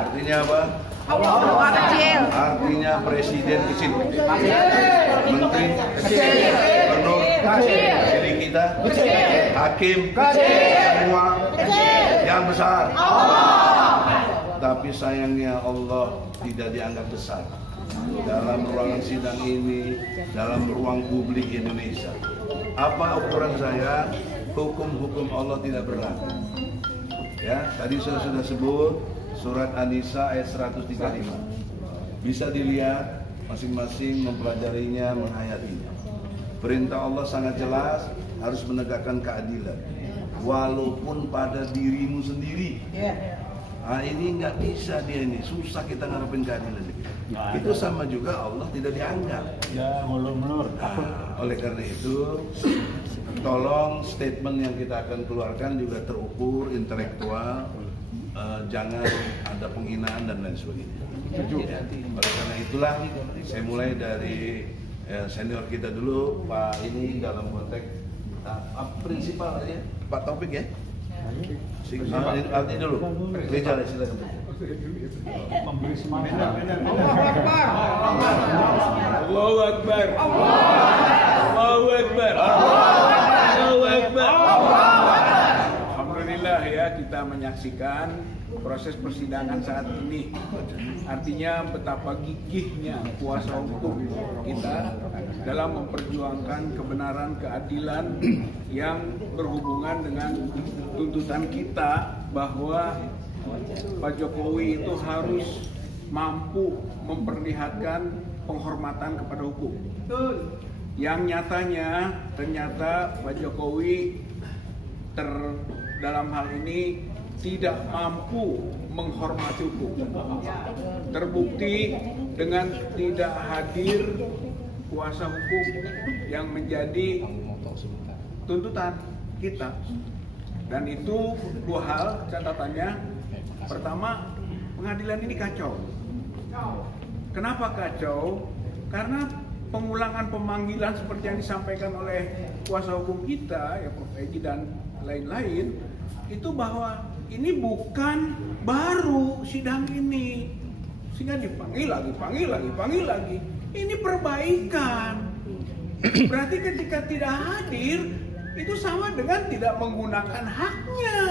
Artinya apa? Kecil. Artinya presiden kecil, menteri kecil, gubernur kecil, pilih kita hakim semua yang besar. Tapi sayangnya Allah tidak dianggap besar dalam ruangan sidang ini, dalam ruang publik Indonesia. Apa ukuran saya? Hukum-hukum Allah tidak berlaku. Ya, tadi saya sudah sebut surat An-Nisa ayat 135. Bisa dilihat masing-masing mempelajarinya, menghayatinya. Perintah Allah sangat jelas, harus menegakkan keadilan walaupun pada dirimu sendiri. Nah, ini nggak bisa dia ini, susah kita ngarepin keadilan. Itu sama juga Allah tidak dianggap. Ya, mulur-mulur. Oleh karena itu, tolong statement yang kita akan keluarkan juga terukur, intelektual, jangan ada penghinaan dan lain sebagainya. Ya. Oleh karena itulah, saya mulai dari senior kita dulu, Pak ini dalam konteks prinsipal ya, Pak Taufik ya. Arti dulu, gereja silakan. Memberi semangat. Allahu Akbar. Allahu Akbar. Allahu Akbar. Alhamdulillah ya, kita menyaksikan proses persidangan saat ini. Artinya betapa gigihnya kuasa hukum kita dalam memperjuangkan kebenaran, keadilan yang berhubungan dengan tuntutan kita bahwa Pak Jokowi itu harus mampu memperlihatkan penghormatan kepada hukum. Yang nyatanya ternyata Pak Jokowi dalam hal ini tidak mampu menghormati hukum. Terbukti dengan tidak hadir kuasa hukum yang menjadi tuntutan kita. Dan itu dua hal catatannya. Pertama, pengadilan ini kacau. Kenapa kacau? Karena pengulangan pemanggilan seperti yang disampaikan oleh kuasa hukum kita, ya Prof. Egi dan lain-lain, itu bahwa ini bukan baru sidang ini, sehingga dipanggil lagi. Ini perbaikan. Berarti ketika tidak hadir, itu sama dengan tidak menggunakan haknya.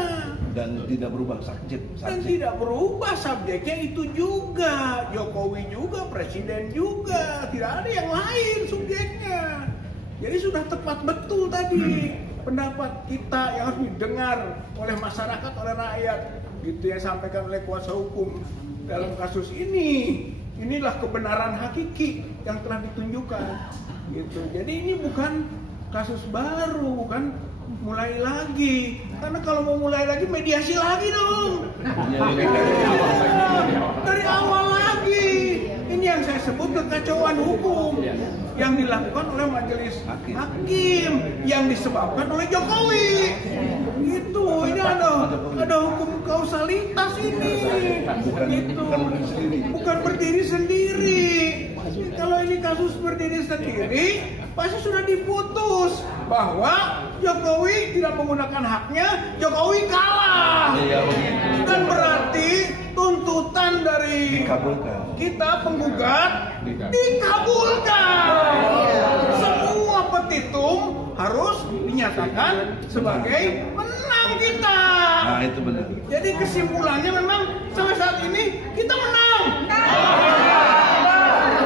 Dan tidak berubah subjek. Dan tidak berubah subjeknya itu juga. Jokowi juga, Presiden juga. Tidak ada yang lain subjeknya. Jadi sudah tepat betul tadi pendapat kita yang harus didengar oleh masyarakat, oleh rakyat. Gitu yang disampaikan oleh kuasa hukum dalam kasus ini. Inilah kebenaran hakiki yang telah ditunjukkan. Gitu. Jadi ini bukan kasus baru, bukan mulai lagi. Karena kalau mau mulai lagi, mediasi lagi dong. Dari awal lagi. Ini yang saya sebut kekacauan hukum yang dilakukan oleh majelis hakim yang disebabkan oleh Jokowi. Itu ini ada hukum kausalitas ini. Itu bukan berdiri sendiri. Kalau ini kasus berdiri sendiri, pasti sudah diputus bahwa Jokowi tidak menggunakan haknya, Jokowi kalah. Dan berarti tuntutan dari kita penggugat dikabulkan. Semua petitum harus dinyatakan sebagai menang kita. Nah, itu benar. Jadi kesimpulannya memang sampai saat ini kita menang.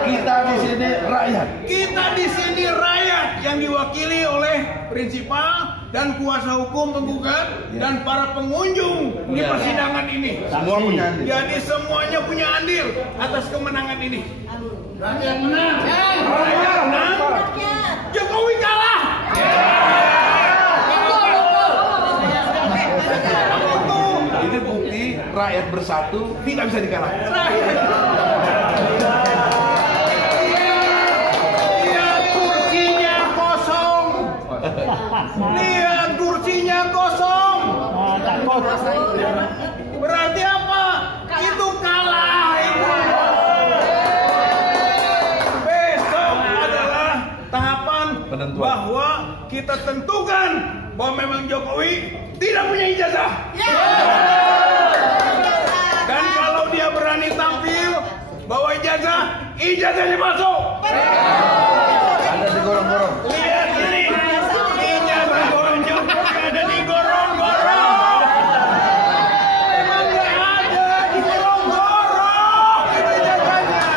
Kita di sini rakyat. Kita di sini rakyat yang diwakili oleh prinsipal dan kuasa hukum penggugat dan para pengunjung di persidangan ini. Semua punya andil. Jadi semuanya punya andil atas kemenangan ini. Rakyat menang. Rakyat menang. Jokowi kalah. Ini bukti rakyat bersatu tidak bisa dikalahkan. Lihat kursinya kosong. Takut. Berarti apa? Itu kalah itu. Besok adalah tahapan bahwa kita tentukan bahwa memang Jokowi tidak punya ijazah. Dan kalau dia berani tampil bawa ijazah, ijazahnya palsu. Ada digorong-gorong. Lihat ini, ijazah gorong-gorong ada digorong-gorong. Emang nggak ada digorong-gorong itu ijazahnya.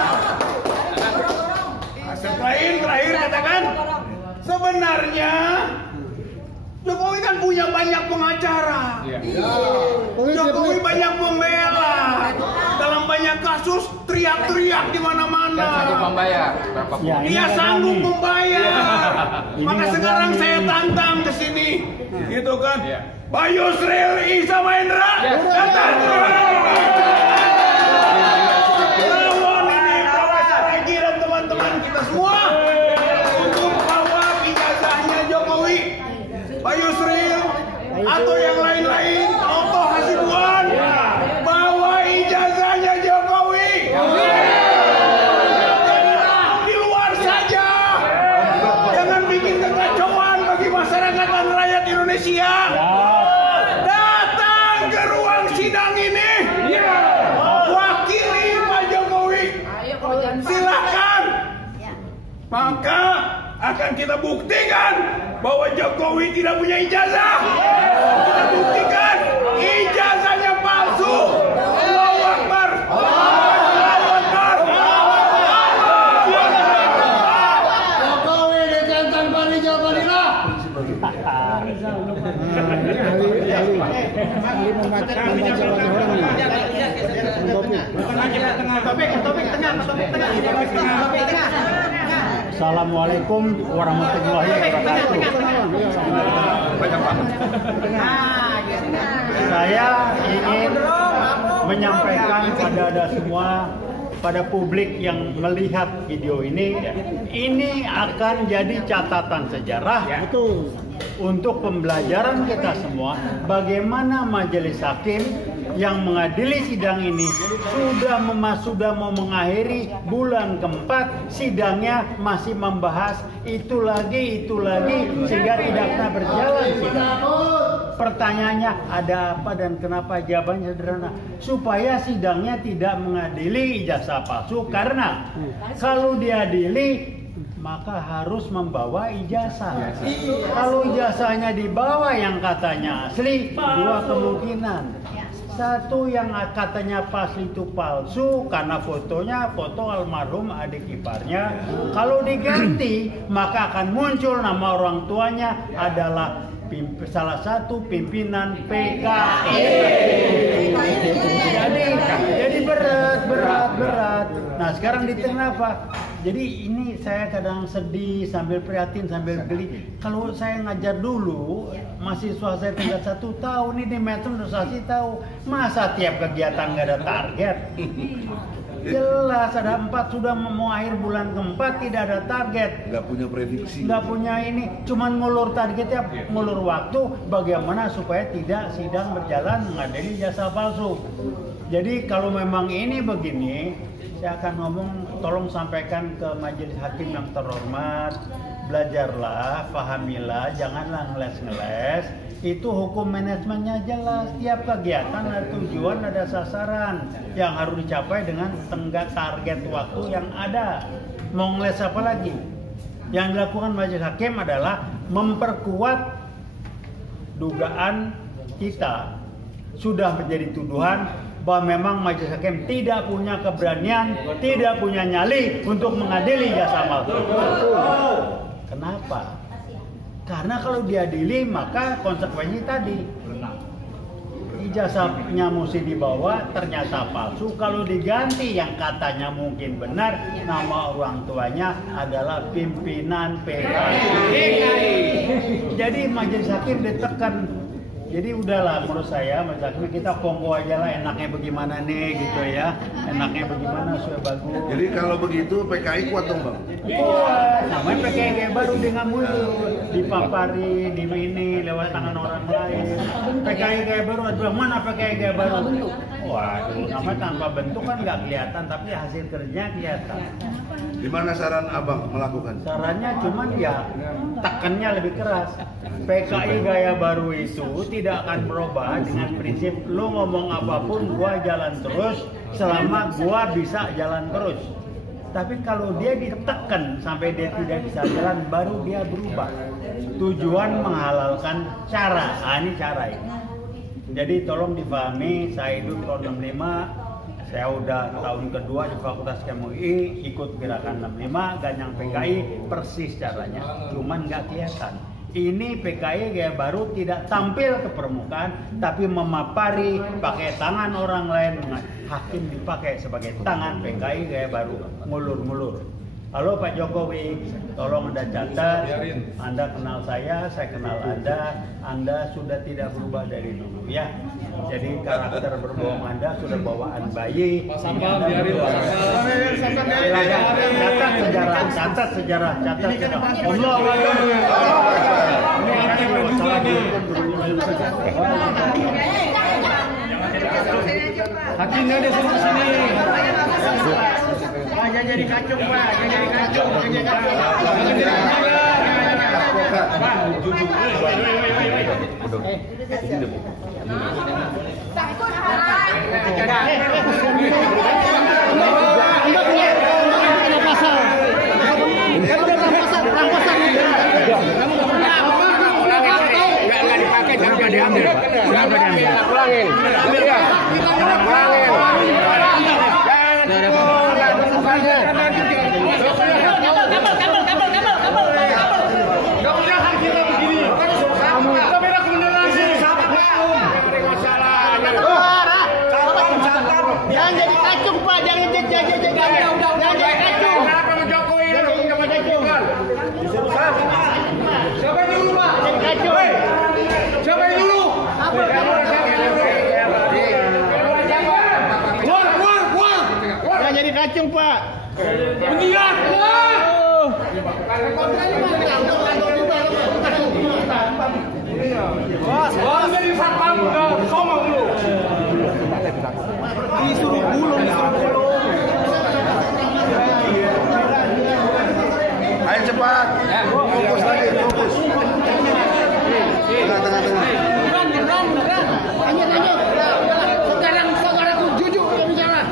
Terakhir katakan, sebenarnya Jokowi kan punya banyak pengacara. Jokowi banyak pembela. Dalam banyak kasus teriak-teriak di mana-mana. Dia sanggup membayar. Maka sekarang saya tantang ke sini. Gitu kan? Pak Yusril Iza Mahendra datang. Lawan ini Profesor Haji dan teman-teman kita semua untuk bawa ijazahnya Jokowi. Pak Yusril atau yang lain-lain, Oto Hasibuan, bawa ijazahnya Jokowi. Di luar saja, jangan bikin kekacauan bagi masyarakat dan rakyat Indonesia. Datang ke ruang sidang ini, wakili Pak Jokowi. Silakan. Maka akan kita buktikan bahwa Jokowi tidak punya ijazah. Kita buktikan ijazahnya palsu. Allahu Akbar. Allahu Akbar. Jokowi ditentang Bali Jabalila. Ali membaca wajah orang. Assalamualaikum warahmatullahi wabarakatuh. Saya ingin menyampaikan pada semua, pada publik yang melihat video ini akan jadi catatan sejarah untuk pembelajaran kita semua bagaimana majelis hakim yang mengadili sidang ini sudah mau mengakhiri bulan keempat, sidangnya masih membahas itu lagi sehingga tidak pernah berjalan sidang. Pertanyaannya ada apa dan kenapa? Jawabannya sederhana, supaya sidangnya tidak mengadili ijazah palsu, karena kalau diadili maka harus membawa ijazah. Kalau ijazahnya dibawa yang katanya asli, dua kemungkinan. Satu, yang katanya pas itu palsu karena fotonya foto almarhum adik iparnya. Kalau diganti maka akan muncul nama orang tuanya adalah salah satu pimpinan PKI. Jadi berat. Nah sekarang di tengah apa? Jadi ini saya kadang sedih sambil prihatin sambil geli. Kalau saya ngajar dulu, mahasiswa saya tinggal 1 tahun, ini Metro Nusasi tahu. Masa tiap kegiatan nggak ada target? Jelas ada 4 sudah mau akhir bulan keempat tidak ada target. Nggak punya prediksi. Nggak punya ini, cuman ngulur targetnya, ngulur waktu. Bagaimana supaya tidak sidang berjalan mengadili jasa palsu. Jadi kalau memang ini begini, saya akan ngomong, tolong sampaikan ke majelis hakim yang terhormat, belajarlah, pahamilah, janganlah ngeles-ngeles. Itu hukum manajemennya jelas, tiap kegiatan ada tujuan, ada sasaran yang harus dicapai dengan tenggat target waktu yang ada. Mau ngeles apa lagi? Yang dilakukan majelis hakim adalah memperkuat dugaan kita sudah menjadi tuduhan bahwa memang majelis hakim tidak punya keberanian, tidak punya nyali untuk mengadili jasa palsu. Kenapa? Karena kalau diadili maka konsekuensi tadi ijazahnya mesti dibawa, ternyata palsu. Kalau diganti yang katanya mungkin benar, nama orang tuanya adalah pimpinan PKI. Jadi majelis hakim ditekan. Jadi udahlah menurut saya, majelis hakim kita kongko aja lah, enaknya bagaimana nih gitu ya. Enaknya bagaimana supaya bagus. Jadi kalau begitu PKI kuat dong Bang? Kuat, namanya PKI kayak baru dengan mulu dipapari, di ini lewat tangan orang lain. PKI gaya baru, aduh mana PKI gaya baru? Waduh, nama tanpa bentuk kan nggak kelihatan, tapi hasil kerjanya kelihatan. Gimana saran abang melakukan? Sarannya cuman ya tekannya lebih keras. PKI gaya baru itu tidak akan berubah dengan prinsip lu ngomong apapun gua jalan terus selama gua bisa jalan terus. Tapi kalau dia ditekan sampai dia tidak bisa jalan, baru dia berubah. Tujuan menghalalkan cara, ini cara ini. Jadi tolong dipahami, saya hidup tahun 65, saya udah tahun kedua di Fakultas KMUI, ikut gerakan 65, ganyang PKI, persis caranya, cuman nggak kelihatan. Ini PKI gaya baru tidak tampil ke permukaan, tapi memapari pakai tangan orang lain. Hakim dipakai sebagai tangan PKI gaya baru, ngulur-ngulur. Halo Pak Jokowi, tolong Anda catat, Anda kenal saya kenal Anda sudah tidak berubah dari dulu ya. Jadi karakter berbohong Anda sudah bawaan bayi. Catat sejarah. Allah Hakim ada semua sini. Jangan jadi kacung, Pak. Jangan jadi kacung. Kenapa diambil, Pak? Kenapa diambil? Ulangin. Jangan jadi kacung, Pak. Jangan jadi kacung. Kenapa Jokowi sama kacung? Siapa yang nyuruh, Pak? Jadi kacung. Siapa yang nyuruh? Keluar. Jangan jadi kacung, Pak. Menjilat. Bos jadi satpam somong lu. Disuruh gulung. Ayo cepat. Fokus lagi, fokus. Tengah. Beneran. Lanjut. Sekarang aku jujur dia bicara.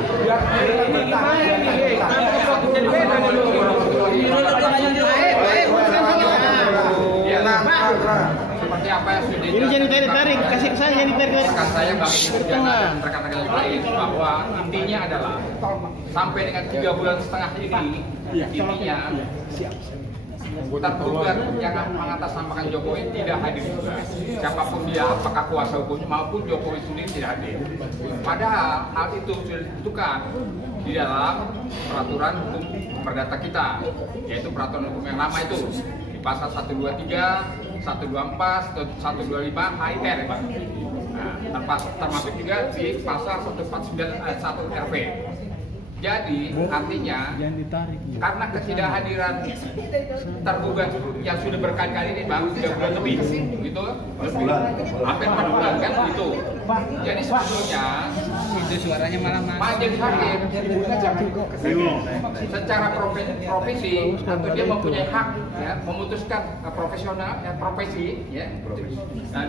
Seperti apa yang sudah Ini jadi tarik, kasih ke saya jadi tarik. rekan saya Bang Ibu dan rekan-rekan yang lain bahwa intinya adalah sampai dengan 3 bulan setengah ini intinya tergugat yang mengatasnamakan Jokowi tidak hadir juga. Siapapun dia, apakah kuasa hukumnya maupun Jokowi sendiri tidak hadir. Padahal hal itu sudah ditentukan di dalam peraturan hukum perdata kita, yaitu peraturan hukum yang lama itu di pasal 123, 124, 125 HIR ya Pak. Nah, termasuk juga di pasal 149 ayat 1 RP. Jadi artinya karena ketidakhadiran tergugat yang sudah berkali-kali ini Bang, 3 bulan lebih gitu, hampir 4 bulan kan gitu. Jadi sebetulnya itu suaranya malah majelis hakim secara profesi atau dia mempunyai hak ya memutuskan profesional profesi ya. Nah,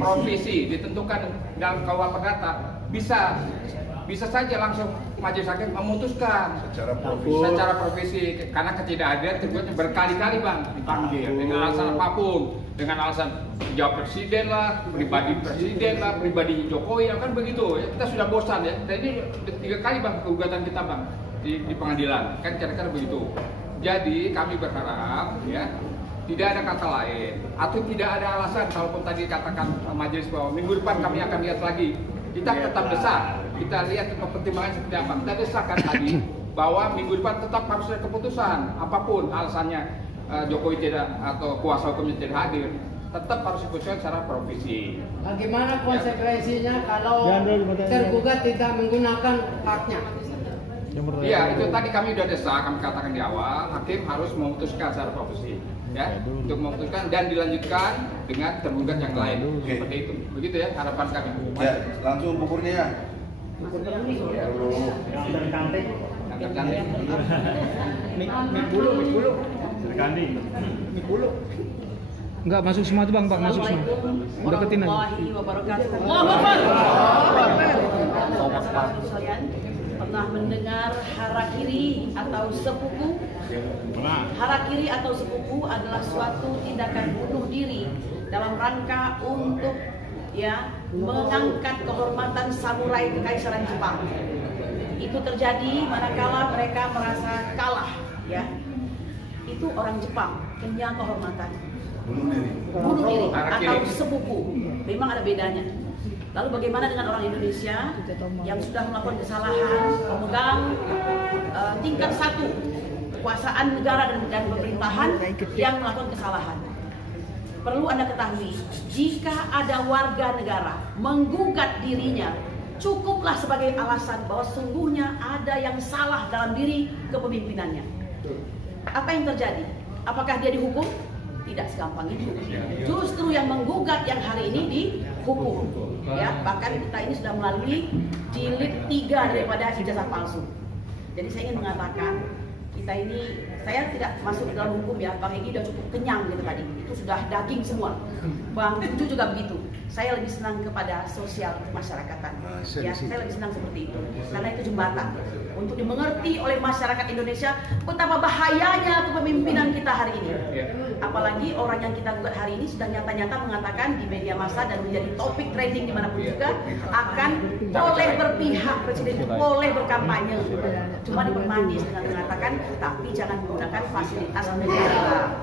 profesi ditentukan dalam KUH Perdata bisa saja langsung majelis hakim memutuskan secara profesi karena ketidakhadiran tergugatnya berkali-kali Bang dipanggil dengan alasan apapun, dengan alasan jawab presiden lah, pribadi Jokowi kan begitu ya. Kita sudah bosan ya. Dan ini 3 kali Bang gugatan kita Bang di pengadilan kan kira-kira begitu. Jadi kami berharap ya tidak ada kata lain atau tidak ada alasan kalaupun tadi katakan majelis bahwa minggu depan kami akan lihat lagi. Kita tetap besar, kita lihat pertimbangan seperti apa. Kita desakkan tadi bahwa minggu depan tetap harus ada keputusan apapun alasannya Jokowi tidak atau kuasa hukumnya tidak hadir, tetap harus diputuskan secara profesi. Bagaimana konsekuensinya kalau tergugat tidak menggunakan haknya? Iya, itu tadi kami sudah desak, kami katakan di awal, hakim harus memutuskan secara profesi. ya, untuk memutuskan dan dilanjutkan dengan tergugat yang lain. Seperti itu. Begitu ya harapan kami. Ya, langsung bukurnya ya. Yang tercantik. Yang tercantik. Mik bulu. Tercantik. Mik bulu. Enggak masuk semua tuh Bang, Pak, masuk semua. Deketin aja. Warahmatullahi wabarakatuh. Allahu Akbar. Saudara sekalian, pernah mendengar harakiri atau sepupu? Harakiri atau sepupu adalah suatu tindakan bunuh diri dalam rangka untuk mengangkat kehormatan samurai kekaisaran Jepang. Itu terjadi manakala mereka merasa kalah, ya. Itu orang Jepang punya kehormatan. Bunuh diri atau sepupu, memang ada bedanya. Lalu bagaimana dengan orang Indonesia yang sudah melakukan kesalahan, memegang tingkat 1 kekuasaan negara dan pemerintahan yang melakukan kesalahan? Perlu Anda ketahui, jika ada warga negara menggugat dirinya, cukuplah sebagai alasan bahwa sungguhnya ada yang salah dalam diri kepemimpinannya. Apa yang terjadi? Apakah dia dihukum? Tidak segampang itu. Justru yang menggugat yang hari ini dihukum. Ya, bahkan kita ini sudah melalui jilid 3 daripada ijazah palsu. Jadi saya ingin mengatakan kita ini, saya tidak masuk dalam hukum ya, Bang Egy sudah cukup kenyang gitu tadi. Itu sudah daging semua. Bang Tuju juga begitu. Saya lebih senang kepada sosial masyarakatan. Ya, saya lebih senang seperti itu. Karena itu jembatan untuk dimengerti oleh masyarakat Indonesia betapa bahayanya kepemimpinan kita hari ini. Apalagi orang yang kita gugat hari ini sudah nyata-nyata mengatakan di media massa dan menjadi topik trending dimanapun juga akan boleh berpihak, presiden itu boleh berkampanye. Cuma dipermanis dengan mengatakan tapi jangan menggunakan fasilitas negara.